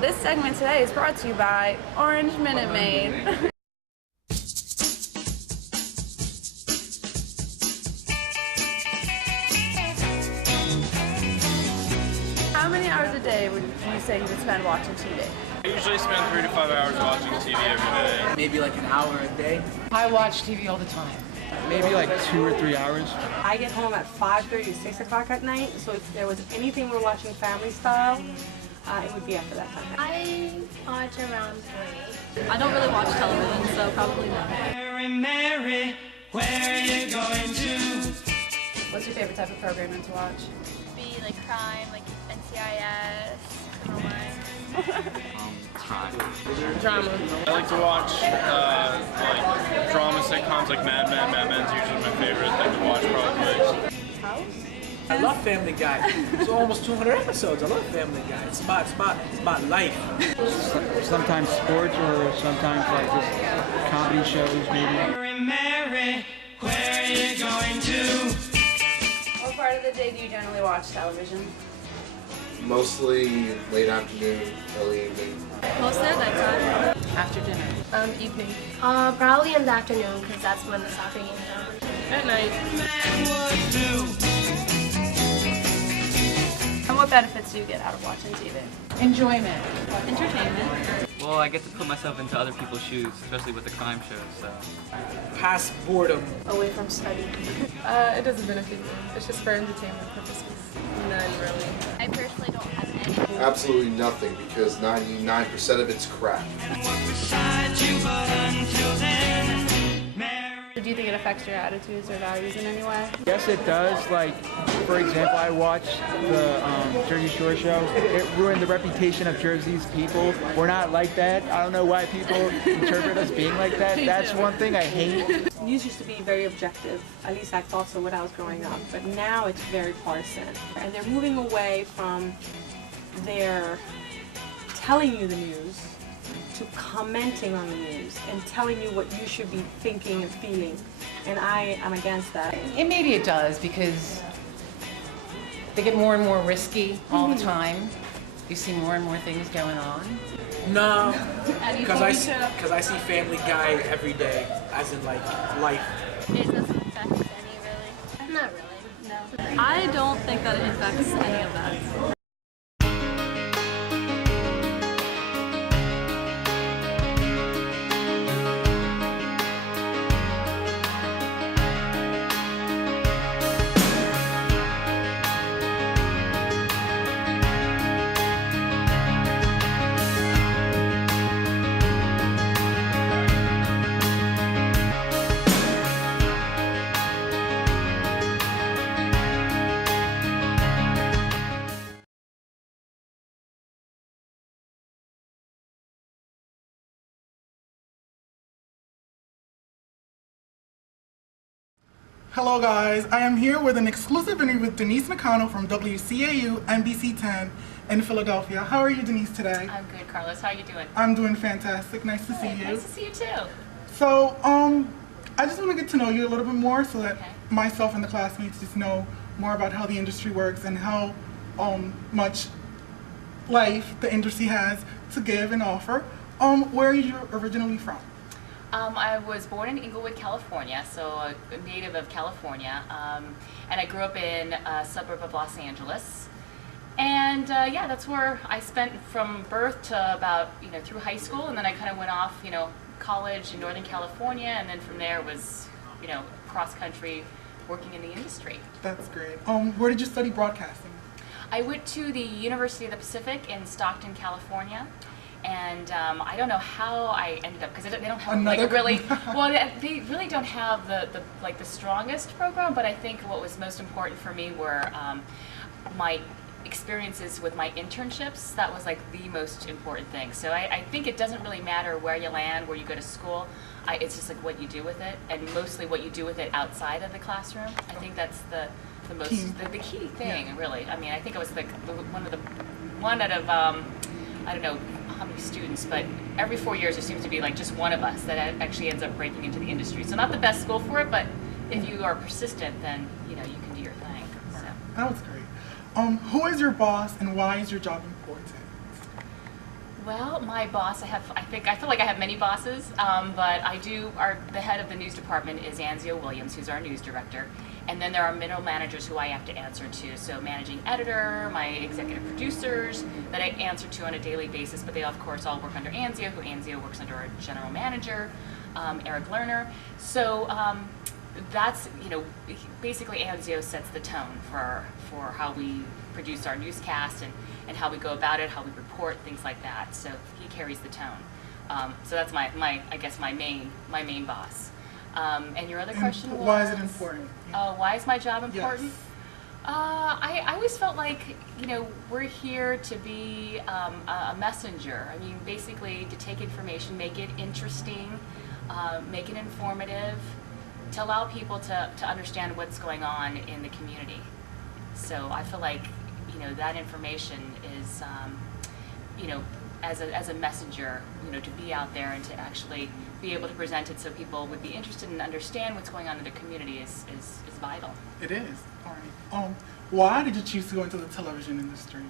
This segment today is brought to you by Orange Minute Maid. How many hours a day would you say you would spend watching TV? I usually spend 3 to 5 hours watching TV every day. Maybe like an hour a day. I watch TV all the time. Maybe like 2 or 3 hours. I get home at 5:30 to 6 o'clock at night, so if there was anything we're watching family style, it would be after that time. I watch around 3. I don't really watch television, so probably not. Mary, Mary, where are you going to? What's your favorite type of programming to watch? Be like crime, like NCIS, Homeland. Crime. Drama. I like to watch like drama sitcoms like Mad Men. Mad Men's usually my favorite thing to watch probably. I love Family Guy. It's almost 200 episodes. I love Family Guy. It's about life. Sometimes sports or sometimes like just comedy shows maybe. Mary, Mary, where are you going to? What part of the day do you generally watch television? Mostly late afternoon, early evening. Mostly at nighttime. After dinner. Evening. Probably in the afternoon because that's when the soccer games are. At night. Man would do. And what benefits do you get out of watching TV? Enjoyment. Entertainment. Well, I get to put myself into other people's shoes, especially with the crime shows, so. Past boredom. Away from study. It doesn't benefit me. It's just for entertainment purposes. None really. I personally don't have any. Absolutely nothing, because 99% of it's crap. Walk beside you, but until then, Mary. Do you think it affects your attitudes or values in any way? Yes, it does. Like, for example, I watched the Jersey Shore show. It ruined the reputation of Jersey's people. We're not like that. I don't know why people interpret us being like that. That's one thing I hate. News used to be very objective, at least I thought so when I was growing up, but now it's very partisan. And they're moving away from their telling you the news to commenting on the news and telling you what you should be thinking and feeling. And I am against that. And maybe it does because they get more and more risky all the time. You see more and more things going on. No, because I see Family Guy every day, as in like life. It doesn't affect any really. Not really, no. I don't think that it affects any of that. Hello guys, I am here with an exclusive interview with Denise Nakano from WCAU NBC 10 in Philadelphia. How are you, Denise, today? I'm good, Carlos. How are you doing? I'm doing fantastic. Nice to see you. Nice to see you too. So, I just want to get to know you a little bit more so that myself and the classmates just know more about how the industry works and how much life the industry has to give and offer. Where are you originally from? I was born in Inglewood, California, so a native of California, and I grew up in a suburb of Los Angeles. And yeah, that's where I spent from birth to about, through high school, and then I kind of went off, college in Northern California, and then from there was, cross country working in the industry. That's great. Where did you study broadcasting? I went to the University of the Pacific in Stockton, California. And I don't know how I ended up, because they don't have like a really, well, they really don't have the strongest program, but I think what was most important for me were my experiences with my internships. That was like the most important thing. So I think it doesn't really matter where you land, where you go to school. It's just like what you do with it, and mostly what you do with it outside of the classroom. I think that's the most the key thing, really. I mean, I think it was like one out of I don't know how many students, but every 4 years there seems to be like just one of us that actually ends up breaking into the industry. So not the best school for it, but if you are persistent, then you can do your thing. So. That was great. Who is your boss and why is your job important? Well, my boss, I feel like I have many bosses, but the head of the news department is Anzio Williams, who's our news director. And then there are middle managers who I have to answer to. So managing editor, my executive producers that I answer to on a daily basis, but they of course all work under Anzio, who Anzio works under our general manager, Eric Lerner. So that's, basically Anzio sets the tone for how we produce our newscast and how we go about it, how we report, things like that. So he carries the tone. So that's my main boss. And your other question was? Why is it important? Why is my job important? Yes. I always felt like, we're here to be a messenger. I mean, basically to take information, make it interesting, make it informative, to allow people to understand what's going on in the community. So I feel like, that information is, as a messenger, to be out there and to actually be able to present it so people would be interested and understand what's going on in the community is vital. It is. All right. Why did you choose to go into the television industry?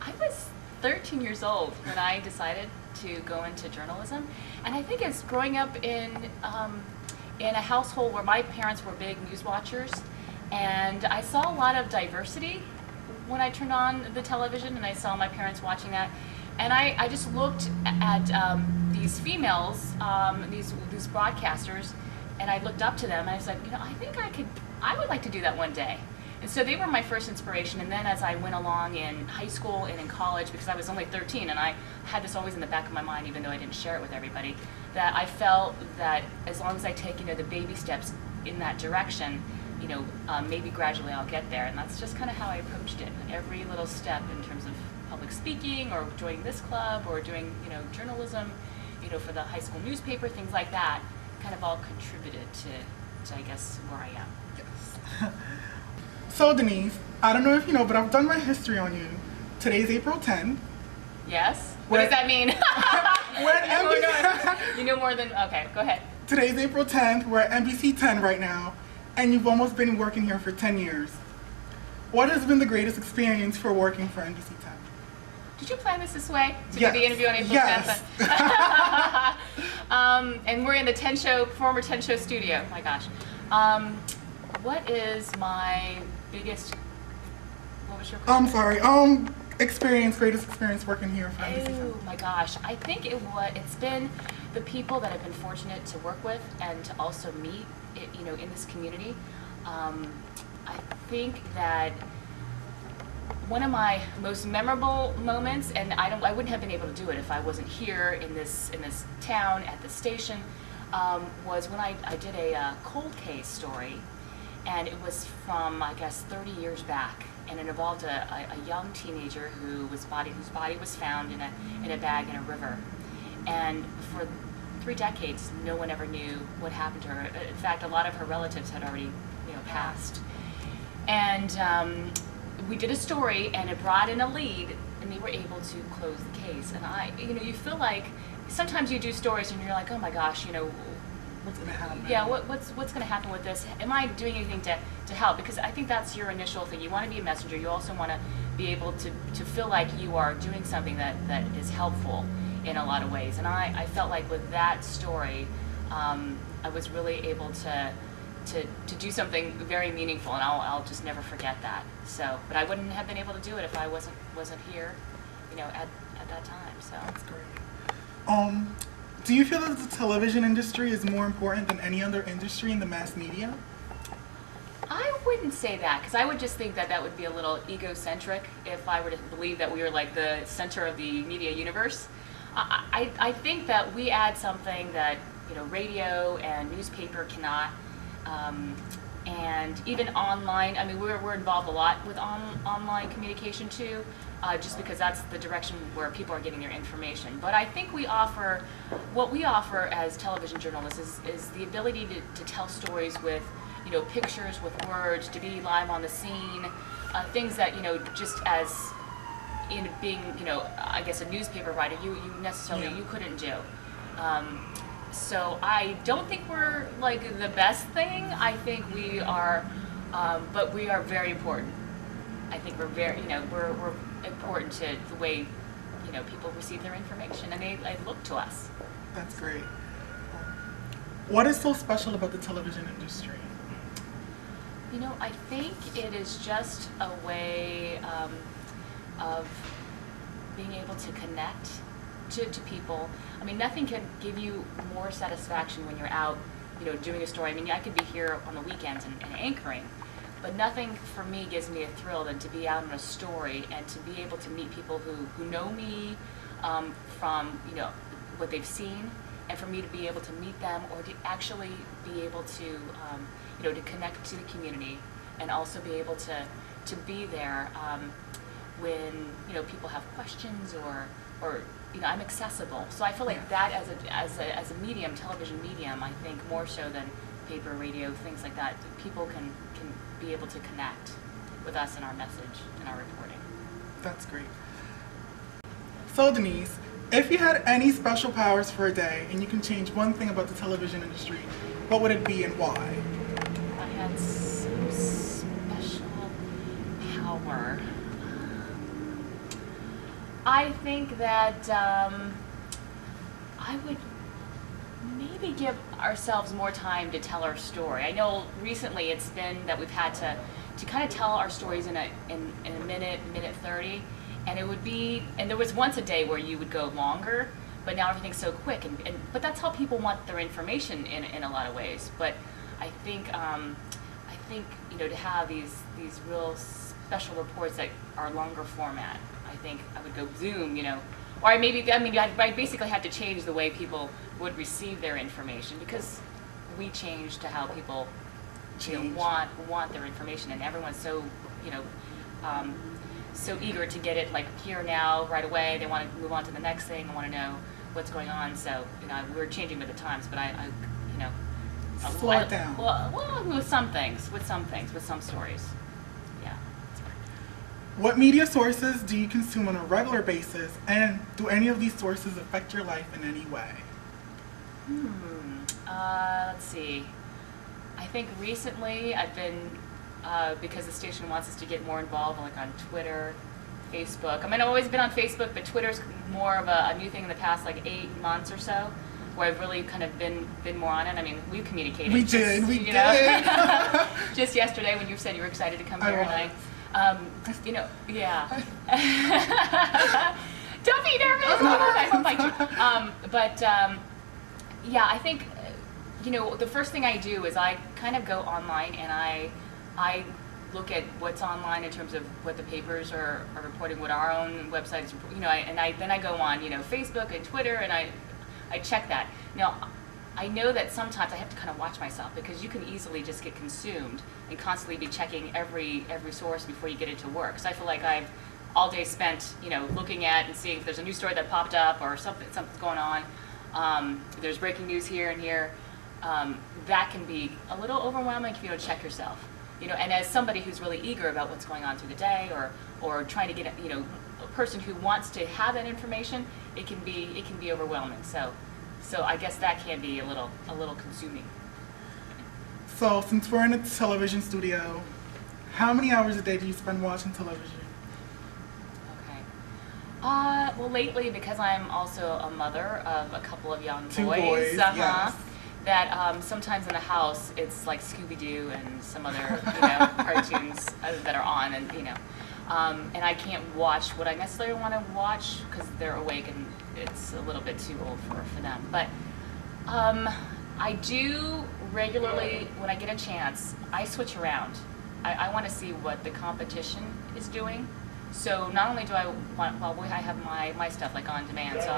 I was 13 years old when I decided to go into journalism, and I think it's growing up in a household where my parents were big news watchers, and I saw a lot of diversity when I turned on the television and I saw my parents watching that. And I just looked at these females, these broadcasters, and I looked up to them and I said, I would like to do that one day. And so they were my first inspiration. And then as I went along in high school and in college, because I was only 13 and I had this always in the back of my mind, even though I didn't share it with everybody, that I felt that as long as I take, the baby steps in that direction, maybe gradually I'll get there. And that's just kind of how I approached it. Every little step in terms of public speaking or joining this club or doing, journalism, for the high school newspaper, things like that, kind of all contributed to I guess, where I am. Yes. So Denise, I don't know if you know, but I've done my history on you. Today's April 10th. Yes? What does that mean? You know more than, okay, go ahead. Today's April 10th, we're at NBC 10 right now, and you've almost been working here for 10 years. What has been the greatest experience for working for NBC 10? Did you plan this way? To Yes. do the interview on April 10th? And we're in the former 10 show studio. My gosh. What is my biggest, what was your question? I'm sorry. Greatest experience working here for NBC 10. Oh my gosh. I think it's been the people that I've been fortunate to work with and to also meet, in this community. I think that one of my most memorable moments, and I wouldn't have been able to do it if I wasn't here in this town at the station, was when I did a cold case story, and it was from, I guess, 30 years back, and it involved a young teenager whose body was found in a bag in a river, and for 3 decades, no one ever knew what happened to her. In fact, a lot of her relatives had already, passed, and we did a story, and it brought in a lead, and they were able to close the case. And you feel like sometimes you do stories, and you're like, oh my gosh, What's going to happen? Yeah, what's going to happen with this? Am I doing anything to help? Because I think that's your initial thing. You want to be a messenger. You also want to be able to feel like you are doing something that is helpful in a lot of ways. And I felt like with that story, I was really able to do something very meaningful, and I'll just never forget that. So, but I wouldn't have been able to do it if I wasn't here, at that time. So That's great. Do you feel that the television industry is more important than any other industry in the mass media? I wouldn't say that, because I would just think that would be a little egocentric if I were to believe that we were like the center of the media universe. I think that we add something that radio and newspaper cannot, and even online. I mean, we're involved a lot with online communication too, just because that's the direction where people are getting their information. But I think what we offer as television journalists is the ability to tell stories with, pictures, with words, to be live on the scene, things that, just as in being, I guess a newspaper writer, you necessarily, you couldn't do. So I don't think we're like the best thing. I think we are, but we are very important. I think we're very, we're important to the way, people receive their information and they look to us. That's great. What is so special about the television industry? I think it is just a way of being able to connect to people. I mean, nothing can give you more satisfaction when you're out, doing a story. I mean, I could be here on the weekends and anchoring, but nothing for me gives me a thrill than to be out on a story and to be able to meet people who know me from, what they've seen, and for me to be able to meet them or to actually be able to, to connect to the community and also be able to be there when, people have questions or I'm accessible. So I feel like that as a medium, television medium, I think more so than paper, radio, things like that, people can be able to connect with us and our message and our reporting. That's great. So Denise, if you had any special powers for a day and you can change one thing about the television industry, what would it be and why? I had some special power. I think that I would maybe give ourselves more time to tell our story. I know recently it's been that we've had to kind of tell our stories in a minute 30, and it would be, and there was once a day where you would go longer, but now everything's so quick, but that's how people want their information in a lot of ways. But I think to have these real special reports that are longer format, I think I would go Zoom, or I basically had to change the way people would receive their information, because we changed to how people want their information, and everyone's so so eager to get it like here now right away. They want to move on to the next thing. They want to know what's going on. So we're changing with the times, but I slow it down. Well, with some things, with some stories. Yeah. What media sources do you consume on a regular basis, and do any of these sources affect your life in any way? Let's see. I think recently I've been, because the station wants us to get more involved, like on Twitter, Facebook. I mean, I've always been on Facebook, but Twitter's more of a new thing in the past, like 8 months or so, where I've really kind of been more on it. I mean, we've communicated. We did. Just yesterday when you said you were excited to come here, and yeah. Don't be nervous. I won't bite you. Yeah, I think, the first thing I do is I kind of go online and I look at what's online in terms of what the papers are reporting, what our own websites, then I go on, Facebook and Twitter, and I check that. Now, I know that sometimes I have to kind of watch myself, because you can easily just get consumed and constantly be checking every source before you get into work. So I feel like I've all day spent, looking at and seeing if there's a new story that popped up or something's going on. There's breaking news here and here. That can be a little overwhelming if you don't check yourself. And as somebody who's really eager about what's going on through the day, or trying to get a person who wants to have that information, it can be overwhelming. So I guess that can be a little consuming. So since we're in a television studio, how many hours a day do you spend watching television? Well, lately, because I'm also a mother of a couple of young Two boys, yes. That sometimes in the house it's like Scooby-Doo and some other cartoons that are on, and I can't watch what I necessarily want to watch because they're awake and it's a little bit too old for them. But I do regularly, when I get a chance, I switch around. I want to see what the competition is doing. So not only do I want, I have my stuff like on demand, so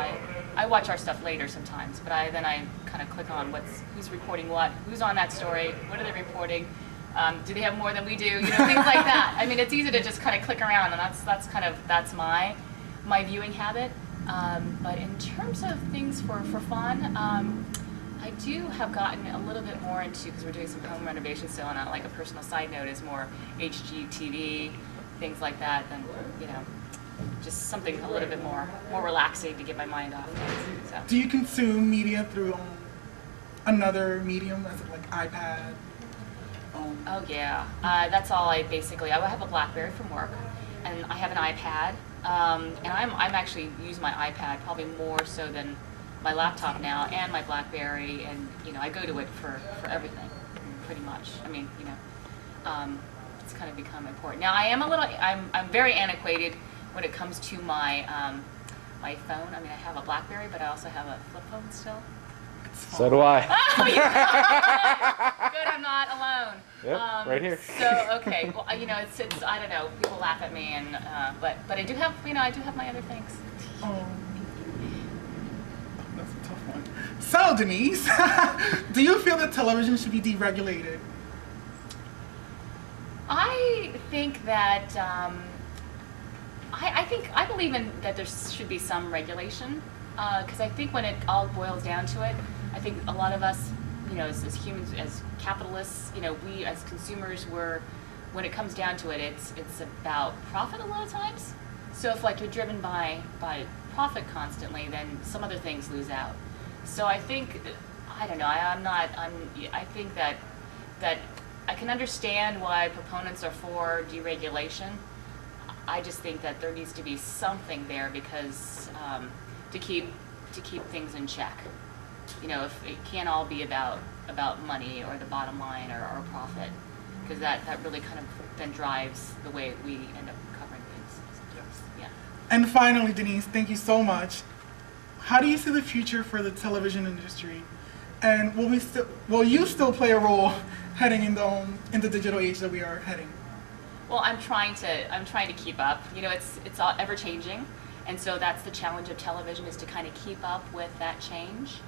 I watch our stuff later sometimes, but then I kind of click on who's reporting what, who's on that story, what are they reporting, do they have more than we do, things like that. I mean, it's easy to just kind of click around, and that's my viewing habit. But in terms of things for fun, I do have gotten a little bit more into, because we're doing some home renovation still, and like a personal side note is more HGTV, things like that, than just something a little bit more relaxing to get my mind off things. So. Do you consume media through another medium, as like iPad? Oh yeah, that's all I have a BlackBerry from work, and I have an iPad, And I'm actually use my iPad probably more so than my laptop now, and my BlackBerry, and I go to it for everything, pretty much. I mean, it's kind of become important. Now I'm very antiquated when it comes to my my phone. I mean, I have a BlackBerry, but I also have a flip phone still. So do I. Oh, good, I'm not alone. Yep, right here. So okay, well, it's I don't know. People laugh at me, and but I do have I do have my other things. Oh. That's a tough one. So Denise, do you feel that television should be deregulated? I think that I believe in that there should be some regulation, because I think when it all boils down to it, I think a lot of us, as humans, as capitalists, we as consumers, when it comes down to it, it's about profit a lot of times. So if you're driven by profit constantly, then some other things lose out. So I think, I don't know, I think that I can understand why proponents are for deregulation. I just think that there needs to be something there, because to keep things in check. If it can't all be about money or the bottom line or profit, because that really kind of then drives the way we end up covering things. Yes. Yeah. And finally, Denise, thank you so much. How do you see the future for the television industry? And will you still play a role heading in the digital age that we are heading? Well, I'm trying to keep up. It's all ever changing, and so that's the challenge of television, is to kind of keep up with that change.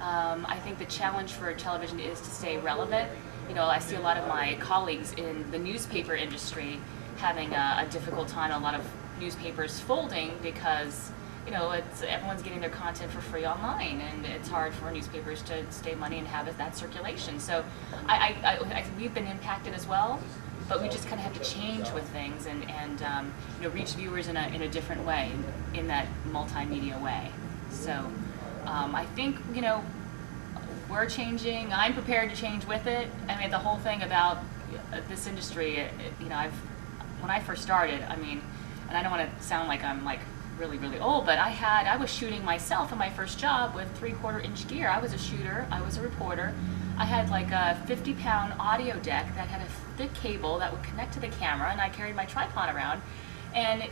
I think the challenge for television is to stay relevant. I see a lot of my colleagues in the newspaper industry having a difficult time. A lot of newspapers folding because everyone's getting their content for free online, and it's hard for newspapers to save money and have that circulation. So we've been impacted as well, but we just kind of have to change with things and reach viewers in a different way, in that multimedia way. So I think we're changing. I'm prepared to change with it. I mean, the whole thing about this industry, when I first started, and I don't want to sound like I'm really, really old, but I was shooting myself in my first job with 3/4 inch gear. I was a shooter, I was a reporter. I had a 50-pound audio deck that had a thick cable that would connect to the camera, and I carried my tripod around, and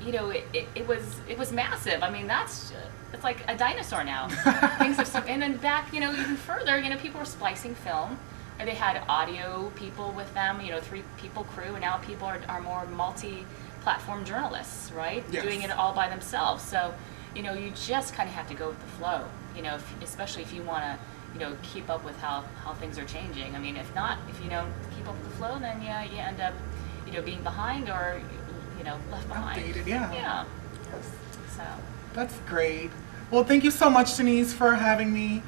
it was massive. I mean, it's like a dinosaur now. Things have and then back, even further, people were splicing film, or they had audio people with them, 3-people crew, and now people are more multi-platform journalists, right? Yes. Doing it all by themselves. So, you just kind of have to go with the flow, especially if you want to, keep up with how things are changing. I mean, if you don't keep up with the flow, then you end up, being behind or, left behind. Outdated, yeah. Yeah. So. That's great. Well, thank you so much, Denise, for having me.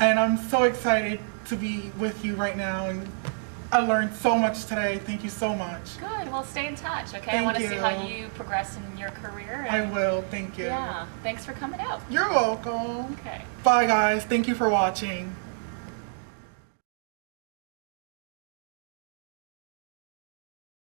And I'm so excited to be with you right now. And I learned so much today. Thank you so much. Good. Well, stay in touch, okay? Thank I want to you. see how you progress in your career. I will. Thank you. Yeah. Thanks for coming out. You're welcome. Okay. Bye, guys. Thank you for watching.